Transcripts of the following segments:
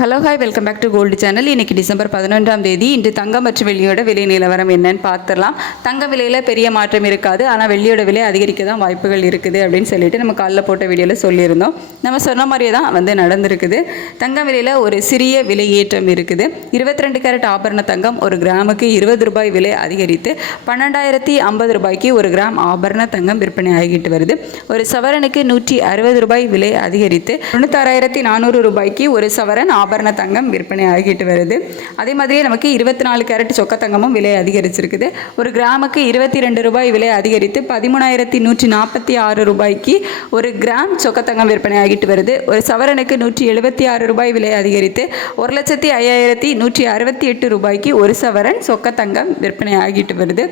Hello hi, welcome back to gold channel. இன்றைக்கி December 11ஆம் தேதி. இன்று தங்கம் மற்றும் வெள்ளியோட விலை நிலவரம் என்னன்னு பார்த்துடலாம். தங்க விலையில் பெரிய மாற்றம் இருக்காது, ஆனால் வெள்ளியோட விலை அதிகரிக்க தான் வாய்ப்புகள் இருக்குது அப்படின்னு சொல்லிட்டு நம்ம காலைல போட்ட வீடியோவில் சொல்லியிருந்தோம். நம்ம சொன்ன மாதிரியே தான் நடந்திருக்குது. தங்க விலையில் ஒரு சிறிய விலை ஏற்றம் இருக்குது. 22 கேரட் ஆபரண தங்கம் ஒரு கிராமுக்கு 20 ரூபாய் விலை அதிகரித்து 12,050 ரூபாய்க்கு ஒரு கிராம் ஆபரண தங்கம் விற்பனை ஆகிட்டு வருது. ஒரு சவரனுக்கு 160 ரூபாய் விலை அதிகரித்து 96,400 ரூபாய்க்கு ஒரு சவரன் ஆபரண தங்கம் விற்பனை ஆகிட்டு வருது. அதே மாதிரியே நமக்கு 24 கேரட் சொக்க தங்கமும் விலை அதிகரிச்சிருக்குது. ஒரு கிராமுக்கு 22 ரூபாய் விலை அதிகரித்து 13,146 ரூபாய்க்கு ஒரு கிராம் சொக்க தங்கம் விற்பனை ஆகிட்டு வருது. ஒரு சவரனுக்கு 176 ரூபாய் விலை அதிகரித்து 1,05,168 ரூபாய்க்கு ஒரு சவரன் சொக்க தங்கம் விற்பனை ஆகிட்டு வருது.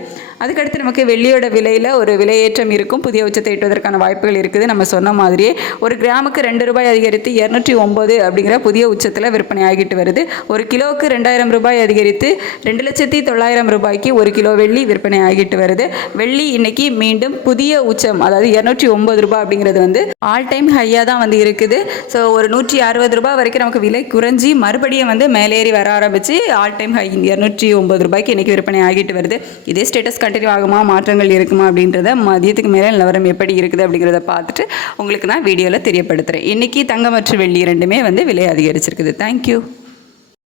அதுக்கடுத்து நமக்கு வெள்ளியோட விலையில் ஒரு விலையேற்றம் இருக்கும். புதிய உச்சத்தை எட்டுவதற்கான வாய்ப்புகள் இருக்குது. நம்ம சொன்ன மாதிரியே ஒரு கிராமுக்கு 2 ரூபாய் அதிகரித்து 209 அப்படிங்கிற புதிய உச்சத்தில் விற்பனை ஆகிட்டு வருது. ஒரு கிலோவுக்கு 2,000 ரூபாய் அதிகரித்து 2,09,000 ரூபாய்க்கு ஒரு கிலோ வெள்ளி விற்பனை ஆகிட்டு வருது. வெள்ளி இன்னைக்கு மீண்டும் புதிய உச்சம், அதாவது 209 ரூபாய் அப்படிங்கிறது ஆல் டைம் ஹையாக தான் இருக்குது. ஸோ ஒரு 160 ரூபாய் வரைக்கும் நமக்கு விலை குறைஞ்சி மறுபடியும் மேலேறி வர ஆரம்பித்து ஆல் டைம் ஹை 209 ரூபாய்க்கு இன்றைக்கி விற்பனை ஆகிட்டு வருது. இதே ஸ்டேட்டஸ் கண்டினியூ ஆகுமா, மாற்றங்கள் இருக்குமா அப்படின்றத மதியத்துக்கு மேலே நிலவரம் எப்படி இருக்குது அப்படிங்கிறத பார்த்துட்டு உங்களுக்கு நான் வீடியோவில் தெரியப்படுத்துகிறேன். இன்றைக்கி தங்கம் மற்றும் வெள்ளி ரெண்டுமே விலை அதிகரிச்சிருக்குது. Thank you.